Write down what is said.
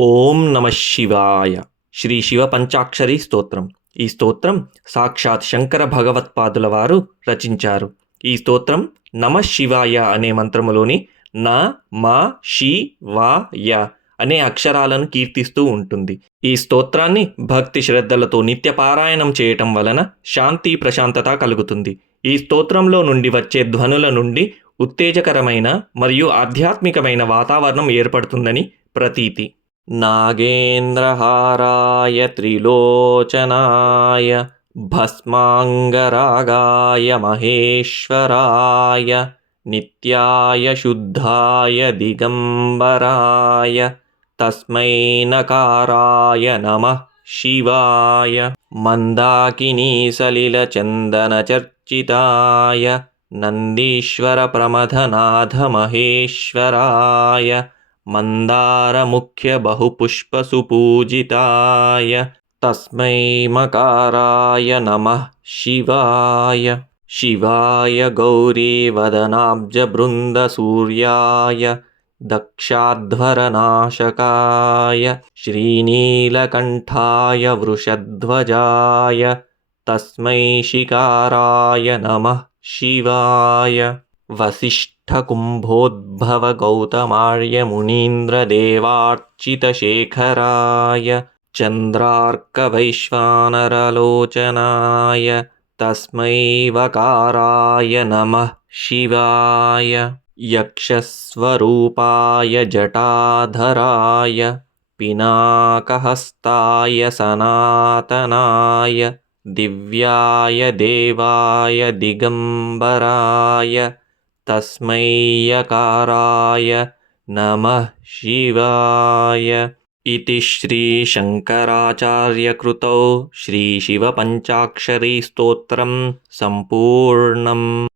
ఓం నమ శివాయ. శ్రీ శివ పంచాక్షరి స్తోత్రం. ఈ స్తోత్రం సాక్షాత్ శంకర భగవత్పాదుల వారు రచించారు. ఈ స్తోత్రం నమ శివాయ అనే మంత్రములోని న మ శి వా య అనే అక్షరాలను కీర్తిస్తూ ఉంటుంది. ఈ స్తోత్రాన్ని భక్తి శ్రద్ధలతో నిత్య పారాయణం చేయటం వలన శాంతి ప్రశాంతత కలుగుతుంది. ఈ స్తోత్రంలో నుండి వచ్చే ధ్వనుల నుండి ఉత్తేజకరమైన మరియు ఆధ్యాత్మికమైన వాతావరణం ఏర్పడుతుందని ప్రతీతి. నాగేంద్రహారాయ త్రిలోచనాయ భస్మాంగరాగాయ మహేశ్వరాయ నిత్యాయ శుద్ధాయ దిగంబరాయ తస్మై నకారాయ నమః శివాయ మందాకినీ సలిల చందన చర్చితాయ నందీశ్వర ప్రమథనాథ మహేశ్వరాయ మందారముఖ్య బహుపుష్పసుపూజితాయ తస్మై మకారాయ నమః శివాయ శివాయ గౌరీవదనాబ్జబృందసూర్యాయ దక్షాధ్వరనాశకాయ శ్రీనీలకంఠాయ వృషధ్వజాయ తస్మై శికారాయ నమః శివాయ వసిష్ఠకుంభోద్భవ గౌతమార్య మునీంద్రదేవార్చితశేఖరాయ చంద్రార్కవైశ్వానరలోచనాయ తస్మై వకారాయ నమః శివాయ యక్షస్వరూపాయ జటాధరాయ పినాకహస్తాయ సనాతనాయ దివ్యాయ దేవాయ దిగంబరాయ తస్మై యకారాయ నమః శివాయ. ఇతి శ్రీ శంకరాచార్యకృతౌ శ్రీ శివ పంచాక్షరీ స్తోత్రం సంపూర్ణం.